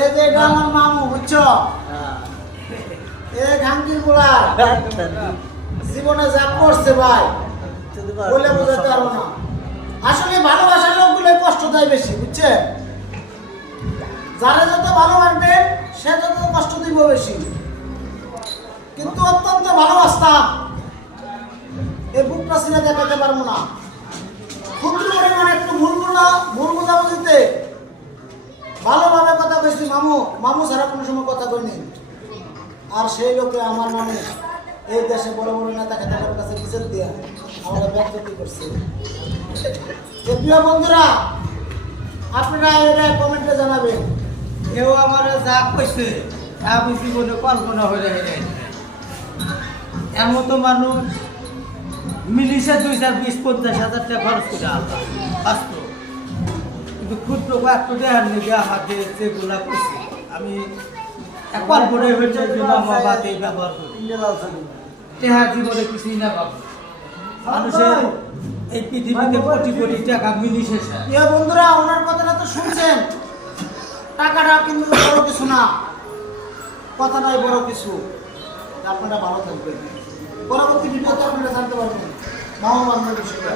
এই যে এটা আমার মামু বুঝছো এই গাঙ্গির গুলা জীবনে যা করছে ভাই বলে বোঝাতে পারবো না। আসলে ভালোবাসার লোকগুলো কষ্ট দেয় বেশি বুঝছে, যারা যত ভালোবাসবে সে তত কষ্ট দিব বেশি। কিন্তু অত্যন্ত ভালোবাসতাম, এই বুকটা ছিঁড়ে দেখাতে পারবো না। ক্ষুদ্র পরিমাণে একটু ভুল বোঝাবুঝিতে ভালোভাবে কথা কইছি মামু মামু ছাড়া কোনো সময় কথা কইনি। আর সেই লোকে আমার নামে এই দেশে বড় বড় নেতা খেতাদের কাছে বিচার দিয়া আমাদের ব্যক্তি করছে। প্রিয় বন্ধুরা, আপনারা এটা কমেন্টে জানাবেন। কেউ আমার যা কইছে আমি জীবনে কল্পনা হয়ে রে এমন তো মানুষ মিলিশে 2-20-50,000 টাকা খরচ করে আসতো, কিন্তু ক্ষুদ্র কয়েকটা দেহার নিয়ে হাতে যেগুলা করছে আমি কল্পনা হয়েছে যে মামা বাতে ব্যবহার করি টেহার জীবনে কিছুই না পাবো। মানুষের এই পৃথিবীতে কোটি কোটি টাকা মিলিশে। বন্ধুরা, ওনার কথাটা তো শুনছেন, টাকাটা কিন্তু বড় কিছু না, কথাটাই বড় কিছু। আপনারা ভালো থাকবেন, পরবর্তী ভিডিওতে আপনারা জানতে পারবেন মামা বান্ধব বিষয়টা।